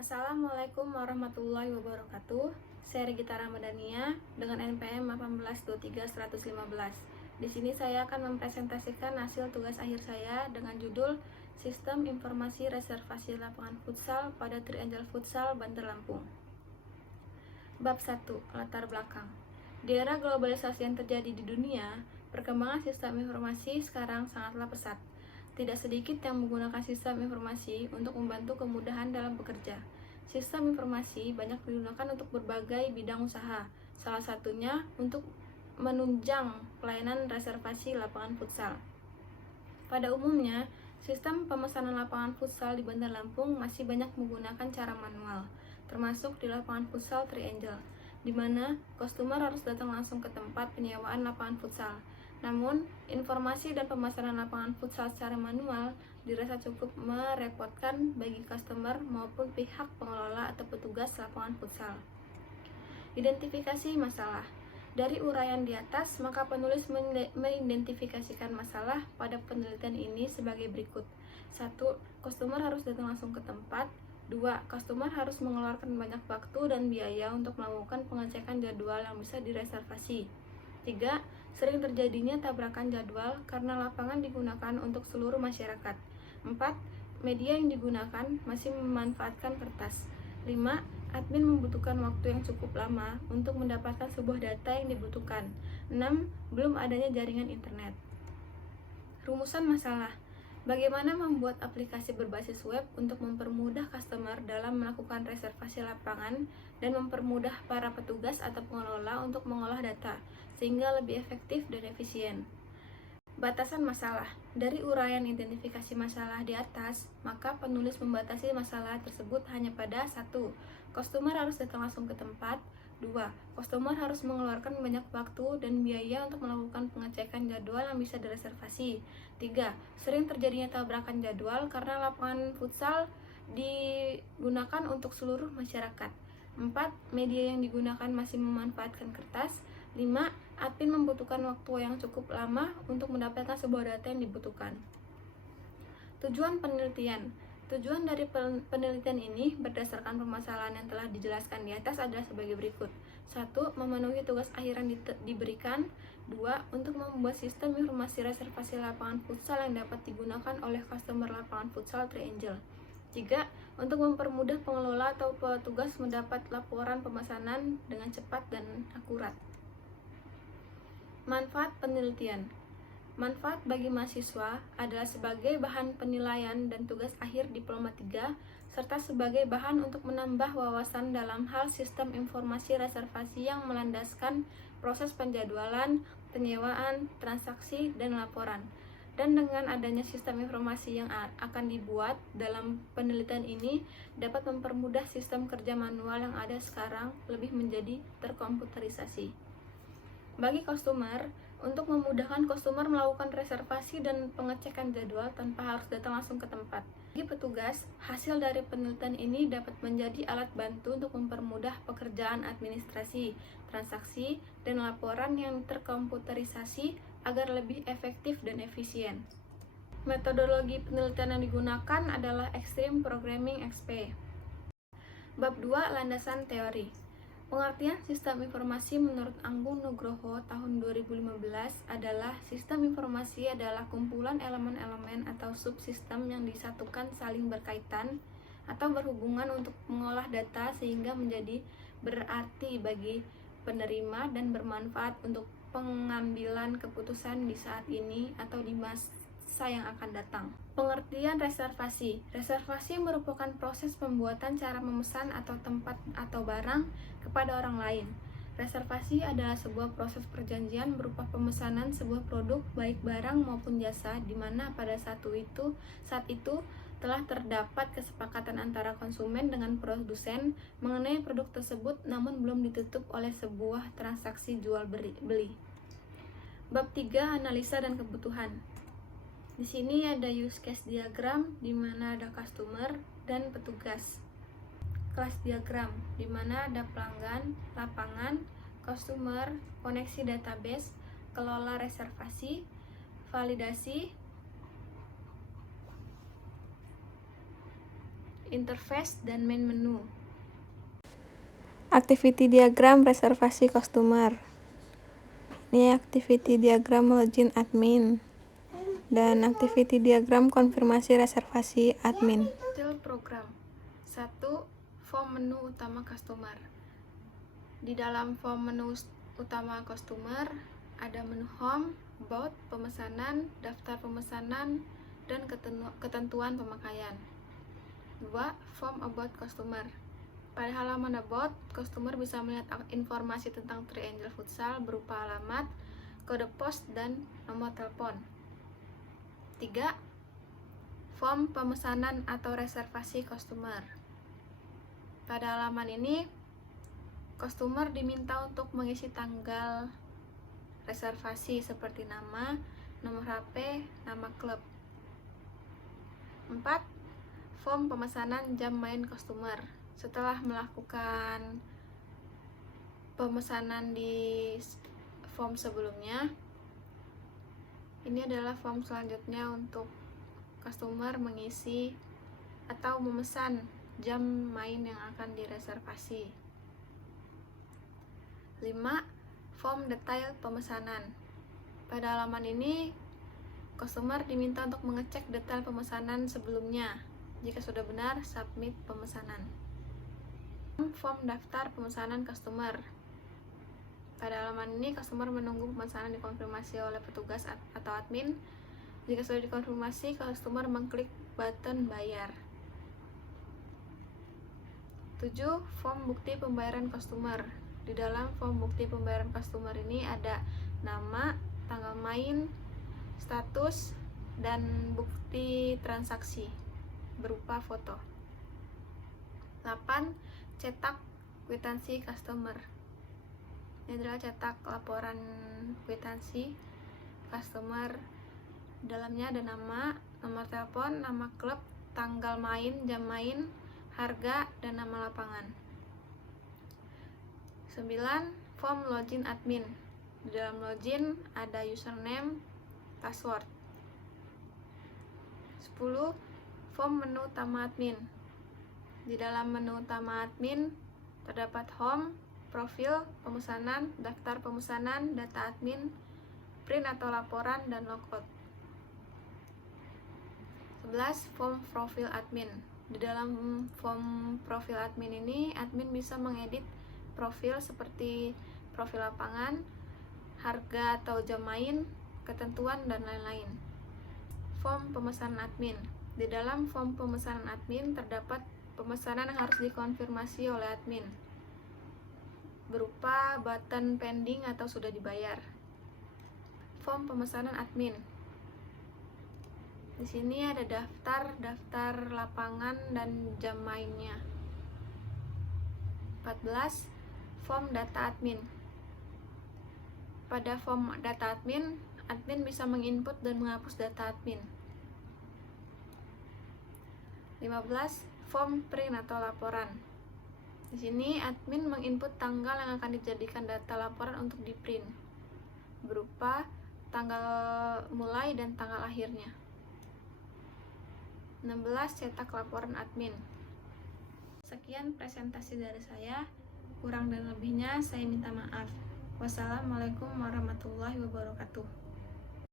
Assalamualaikum warahmatullahi wabarakatuh. Saya Regita Ramadhania dengan NPM 1823115. Di sini saya akan mempresentasikan hasil tugas akhir saya dengan judul Sistem Informasi Reservasi Lapangan Futsal pada Triangle Futsal Banter Lampung. Bab 1. Latar belakang. Di era globalisasi yang terjadi di dunia, perkembangan sistem informasi sekarang sangatlah pesat. Tidak sedikit yang menggunakan sistem informasi untuk membantu kemudahan dalam bekerja. Sistem informasi banyak digunakan untuk berbagai bidang usaha, salah satunya untuk menunjang pelayanan reservasi lapangan futsal. Pada umumnya, sistem pemesanan lapangan futsal di Bandar Lampung masih banyak menggunakan cara manual, termasuk di lapangan futsal Triangle, di mana customer harus datang langsung ke tempat penyewaan lapangan futsal. Namun, informasi dan pemesanan lapangan futsal secara manual dirasa cukup merepotkan bagi customer maupun pihak pengelola atau petugas lapangan futsal. Identifikasi masalah. Dari uraian di atas, maka penulis mengidentifikasikan masalah pada penelitian ini sebagai berikut. 1. Customer harus datang langsung ke tempat. 2. Customer harus mengeluarkan banyak waktu dan biaya untuk melakukan pengecekan jadwal yang bisa direservasi. 3. Sering terjadinya tabrakan jadwal karena lapangan digunakan untuk seluruh masyarakat. 4. Media yang digunakan masih memanfaatkan kertas. 5. Admin membutuhkan waktu yang cukup lama untuk mendapatkan sebuah data yang dibutuhkan. 6. Belum adanya jaringan internet. Rumusan masalah. Bagaimana membuat aplikasi berbasis web untuk mempermudah customer dalam melakukan reservasi lapangan dan mempermudah para petugas atau pengelola untuk mengolah data, sehingga lebih efektif dan efisien. Batasan masalah. Dari uraian identifikasi masalah di atas, maka penulis membatasi masalah tersebut hanya pada 1. Customer harus datang langsung ke tempat. 2. Customer harus mengeluarkan banyak waktu dan biaya untuk melakukan pengecekan jadwal yang bisa direservasi. 3. Sering terjadinya tabrakan jadwal karena lapangan futsal digunakan untuk seluruh masyarakat. 4. Media yang digunakan masih memanfaatkan kertas. 5. Admin membutuhkan waktu yang cukup lama untuk mendapatkan sebuah data yang dibutuhkan. Tujuan penelitian. Tujuan dari penelitian ini berdasarkan permasalahan yang telah dijelaskan di atas adalah sebagai berikut. 1. Memenuhi tugas akhir yang diberikan. 2. Untuk membuat sistem informasi reservasi lapangan futsal yang dapat digunakan oleh customer lapangan futsal Triangle. 3. Untuk mempermudah pengelola atau petugas mendapat laporan pemesanan dengan cepat dan akurat. Manfaat penelitian. Manfaat bagi mahasiswa adalah sebagai bahan penilaian dan tugas akhir Diploma 3, serta sebagai bahan untuk menambah wawasan dalam hal sistem informasi reservasi yang melandaskan proses penjadwalan, penyewaan, transaksi, dan laporan. Dan dengan adanya sistem informasi yang akan dibuat dalam penelitian ini dapat mempermudah sistem kerja manual yang ada sekarang lebih menjadi terkomputerisasi. Bagi customer, untuk memudahkan customer melakukan reservasi dan pengecekan jadwal tanpa harus datang langsung ke tempat. Bagi petugas, hasil dari penelitian ini dapat menjadi alat bantu untuk mempermudah pekerjaan administrasi, transaksi, dan laporan yang terkomputerisasi agar lebih efektif dan efisien. Metodologi penelitian yang digunakan adalah Extreme Programming XP. Bab 2. Landasan teori. Pengertian sistem informasi menurut Anggung Nugroho tahun 2015 adalah sistem informasi adalah kumpulan elemen-elemen atau subsistem yang disatukan saling berkaitan atau berhubungan untuk mengolah data sehingga menjadi berarti bagi penerima dan bermanfaat untuk pengambilan keputusan di saat ini atau di masa yang akan datang. Pengertian reservasi. Reservasi merupakan proses pembuatan cara memesan atau tempat atau barang kepada orang lain. Reservasi adalah sebuah proses perjanjian berupa pemesanan sebuah produk baik barang maupun jasa di mana pada saat itu telah terdapat kesepakatan antara konsumen dengan produsen mengenai produk tersebut namun belum ditutup oleh sebuah transaksi jual beli. Bab 3. Analisa dan kebutuhan. Di sini ada use case diagram di mana ada customer dan petugas. Kelas diagram di mana ada pelanggan, lapangan, customer, koneksi database, kelola reservasi, validasi, interface, dan main menu. Activity diagram reservasi customer. Ini activity diagram login admin dan activity diagram konfirmasi reservasi admin. Detail program. 1. Form menu utama customer. Di dalam form menu utama customer ada menu home, about, pemesanan, daftar pemesanan, dan ketentuan pemakaian. 2. Form about customer. Pada halaman about, customer bisa melihat informasi tentang Triangle Futsal berupa alamat, kode pos, dan nomor telepon. 3. Form pemesanan atau reservasi customer. Pada halaman ini, customer diminta untuk mengisi tanggal reservasi seperti nama, nomor HP, nama klub. 4. Form pemesanan jam main customer. Setelah melakukan pemesanan di form sebelumnya, ini adalah form selanjutnya untuk customer mengisi atau memesan jam main yang akan direservasi. 5. Form detail pemesanan. Pada halaman ini, customer diminta untuk mengecek detail pemesanan sebelumnya. Jika sudah benar, submit pemesanan. Form daftar pemesanan customer. Pada halaman ini, customer menunggu pemesanan dikonfirmasi oleh petugas atau admin. Jika sudah dikonfirmasi, customer mengklik button bayar. 7. Form bukti pembayaran customer. Di dalam form bukti pembayaran customer ini ada nama, tanggal main, status, dan bukti transaksi berupa foto. 8. Cetak kwitansi customer. Ini adalah cetak laporan kwitansi customer. Dalamnya ada nama, nomor telepon, nama klub, tanggal main, jam main, harga, dan nama lapangan. 9. Form login admin. Di dalam login ada username, password. 10. Form menu utama admin. Di dalam menu utama admin terdapat home, profil, pemesanan, daftar pemesanan, data admin, print atau laporan, dan logout. 11. Form profil admin. Di dalam form profil admin ini, admin bisa mengedit profil seperti profil lapangan, harga atau jam main, ketentuan, dan lain-lain. Form pemesanan admin. Di dalam form pemesanan admin terdapat pemesanan yang harus dikonfirmasi oleh admin berupa button pending atau sudah dibayar. Form pemesanan admin. Di sini ada daftar lapangan dan jam mainnya. 14. Form data admin. Pada form data admin, admin bisa menginput dan menghapus data admin. 15. Form print atau laporan. Di sini admin menginput tanggal yang akan dijadikan data laporan untuk di-print berupa tanggal mulai dan tanggal akhirnya. 16. Cetak laporan admin. Sekian presentasi dari saya. Kurang dan lebihnya saya minta maaf. Wassalamualaikum warahmatullahi wabarakatuh.